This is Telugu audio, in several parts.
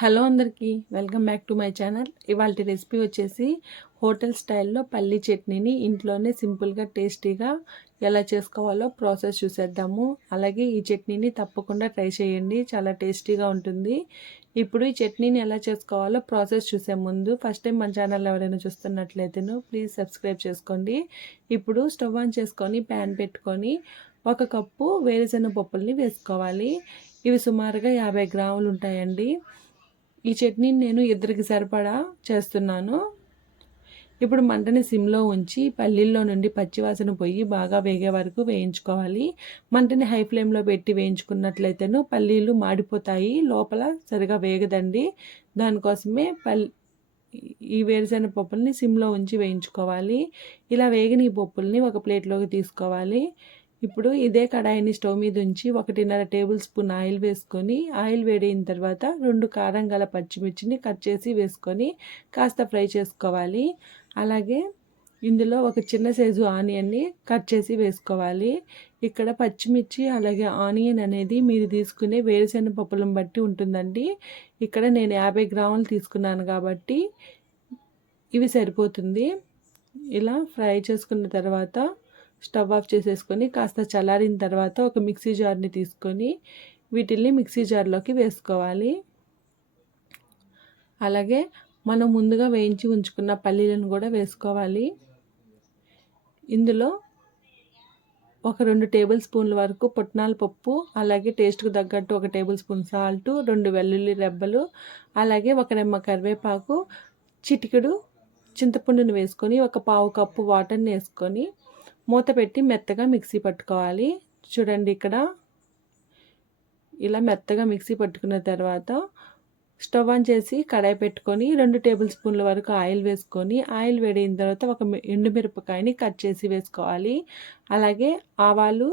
హలో అందరికీ welcome back to my channel. ఇవాళ రెసిపీ వచ్చేసి హోటల్ స్టైల్లో పల్లీ చట్నీని ఇంట్లోనే సింపుల్గా టేస్టీగా ఎలా చేసుకోవాలో ప్రాసెస్ చూసేద్దాము. అలాగే ఈ చట్నీని తప్పకుండా ట్రై చేయండి, చాలా టేస్టీగా ఉంటుంది. ఇప్పుడు ఈ చట్నీని ఎలా చేసుకోవాలో ప్రాసెస్ చూసే ముందు ఫస్ట్ టైం మన ఛానల్ ఎవరైనా చూస్తున్నట్లయితేను ప్లీజ్ సబ్స్క్రైబ్ చేసుకోండి. ఇప్పుడు స్టవ్ ఆన్ చేసుకొని ప్యాన్ పెట్టుకొని 1 కప్పు వేరుశెనగ పప్పుల్ని వేసుకోవాలి. ఇవి సుమారుగా 50 గ్రాములు ఉంటాయండి. ఈ చట్నీని నేను ఇద్దరికి సరిపడా చేస్తున్నాను. ఇప్పుడు మంటని సిమ్లో ఉంచి పల్లీల్లో నుండి పచ్చివాసన పోయి బాగా వేగే వరకు వేయించుకోవాలి. మంటని హై ఫ్లేమ్లో పెట్టి వేయించుకున్నట్లయితేను పల్లీలు మాడిపోతాయి, లోపల సరిగా వేగదండి. దానికోసమే ఈ వేరుశెనగ పప్పుల్ని సిమ్లో ఉంచి వేయించుకోవాలి. ఇలా వేగిన ఈ పప్పుల్ని ఒక ప్లేట్లోకి తీసుకోవాలి. ఇప్పుడు ఇదే కడాయిని స్టవ్ మీద ఉంచి 1.5 టేబుల్ స్పూన్ ఆయిల్ వేసుకొని, ఆయిల్ వేడైన తర్వాత 2 కారం గల పచ్చిమిర్చిని కట్ చేసి వేసుకొని కాస్త ఫ్రై చేసుకోవాలి. అలాగే ఇందులో ఒక చిన్న సైజు ఆనియన్ని కట్ చేసి వేసుకోవాలి. ఇక్కడ పచ్చిమిర్చి అలాగే ఆనియన్ అనేది మీరు తీసుకునే వేరుశెనగ పప్పులను బట్టి ఉంటుందండి. ఇక్కడ నేను 50 గ్రాములు తీసుకున్నాను కాబట్టి ఇవి సరిపోతుంది. ఇలా ఫ్రై చేసుకున్న తర్వాత స్టవ్ ఆఫ్ చేసేసుకొని కాస్త చల్లారిన తర్వాత ఒక మిక్సీ జార్ని తీసుకొని వీటిల్ని మిక్సీ జార్లోకి వేసుకోవాలి. అలాగే మనం ముందుగా వేయించి ఉంచుకున్న పల్లీలను కూడా వేసుకోవాలి. ఇందులో ఒక 2 టేబుల్ స్పూన్ల వరకు పుట్నాల పప్పు, అలాగే టేస్ట్కు తగ్గట్టు 1 టేబుల్ స్పూన్ సాల్ట్, 2 వెల్లుల్లి రెబ్బలు, అలాగే 1 రెమ్మ కరివేపాకు, చిటికెడు చింతపండుని వేసుకొని 1/4 కప్పు వాటర్ని వేసుకొని మూత పెట్టి మెత్తగా మిక్సీ పట్టుకోవాలి. చూడండి, ఇక్కడ ఇలా మెత్తగా మిక్సీ పట్టుకున్న తర్వాత స్టవ్ ఆన్ చేసి కడాయి పెట్టుకొని 2 టేబుల్ స్పూన్ల వరకు ఆయిల్ వేసుకొని, ఆయిల్ వేడైన తర్వాత ఒక ఎండుమిరపకాయని కట్ చేసి వేసుకోవాలి. అలాగే ఆవాలు,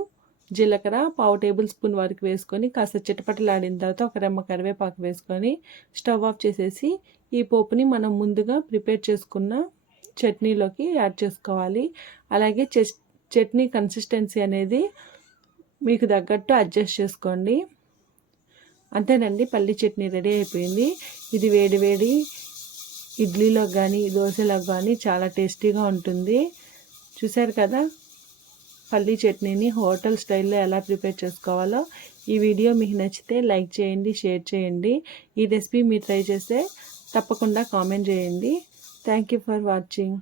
జీలకర్ర 1/2 టేబుల్ స్పూన్ వరకు వేసుకొని కాస్త చిటపటలాడిన తర్వాత 1 రెమ్మ కరివేపాకు వేసుకొని స్టవ్ ఆఫ్ చేసేసి ఈ పోపుని మనం ముందుగా ప్రిపేర్ చేసుకున్న చట్నీలోకి యాడ్ చేసుకోవాలి. అలాగే చట్నీ కన్సిస్టెన్సీ అనేది మీకు తగ్గట్టు అడ్జస్ట్ చేసుకోండి. అంతేనండి, పల్లీ చట్నీ రెడీ అయిపోయింది. ఇది వేడి వేడి ఇడ్లీలో కానీ దోశలో కానీ చాలా టేస్టీగా ఉంటుంది. చూశారు కదా పల్లీ చట్నీని హోటల్ స్టైల్లో ఎలా ప్రిపేర్ చేసుకోవాలో. ఈ వీడియో మీకు నచ్చితే లైక్ చేయండి, షేర్ చేయండి. ఈ రెసిపీ మీరు ట్రై చేస్తే తప్పకుండా కామెంట్ చేయండి. Thank you for watching.